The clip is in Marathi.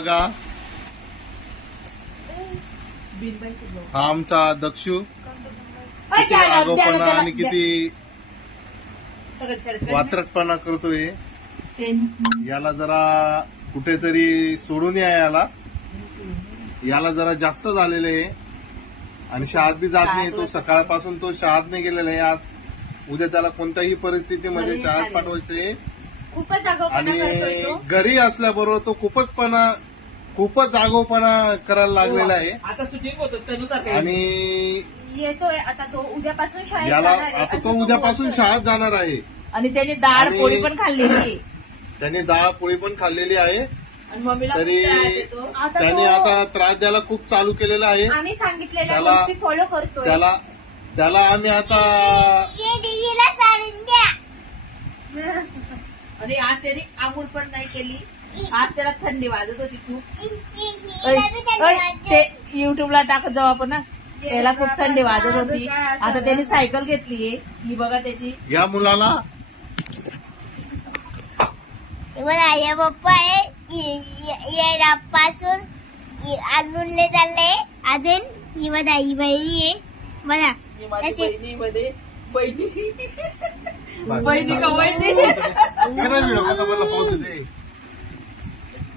बघा हा आमचा दक्षू किती आगाऊपणा आणि किती वात्रटपणा करतोय. याला जरा कुठेतरी सोडून याला जरा जास्त झालेलं आहे आणि शाळेत बी जात नाही. तो सकाळपासून तो शाळेत नाही गेलेला आहे. आज उद्या त्याला कोणत्याही परिस्थितीमध्ये शाळेत पाठवायचंय. आणि घरी असल्याबरोबर तो खूपच आगाऊपणा करायला लागलेला आहे. आता शूटिंग होतं आणि येतोय आता तो उद्यापासून शाळेत याला जाणार आहे. आता तो उद्यापासून शाळेत जाणार आहे. आणि त्याने डाळ पोळी पण खाल्लेली. त्याने डाळ पोळी पण खाल्लेली आहे. आणि मम्मीला तरी त्याने आता त्रास द्यायला खूप चालू केलेला आहे. आम्ही सांगितलेल्या गोष्टी फॉलो करतोय. त्याला आम्ही आता आणि आज त्याने आंघोळ पण नाही केली. आज त्याला थंडी वाजत होती खूप. ते युट्यूबला टाकत जाऊ आपण ना. त्याला खूप थंडी वाजत होती. आता त्याने सायकल घेतलीये. ही बघा त्याची. या मुलाला आई पप्पा आहे पासून आणूनले चालले. अजून ही बघा ही बहिणी आहे बघा. बहिणीमध्ये बहिणी का बहिणी.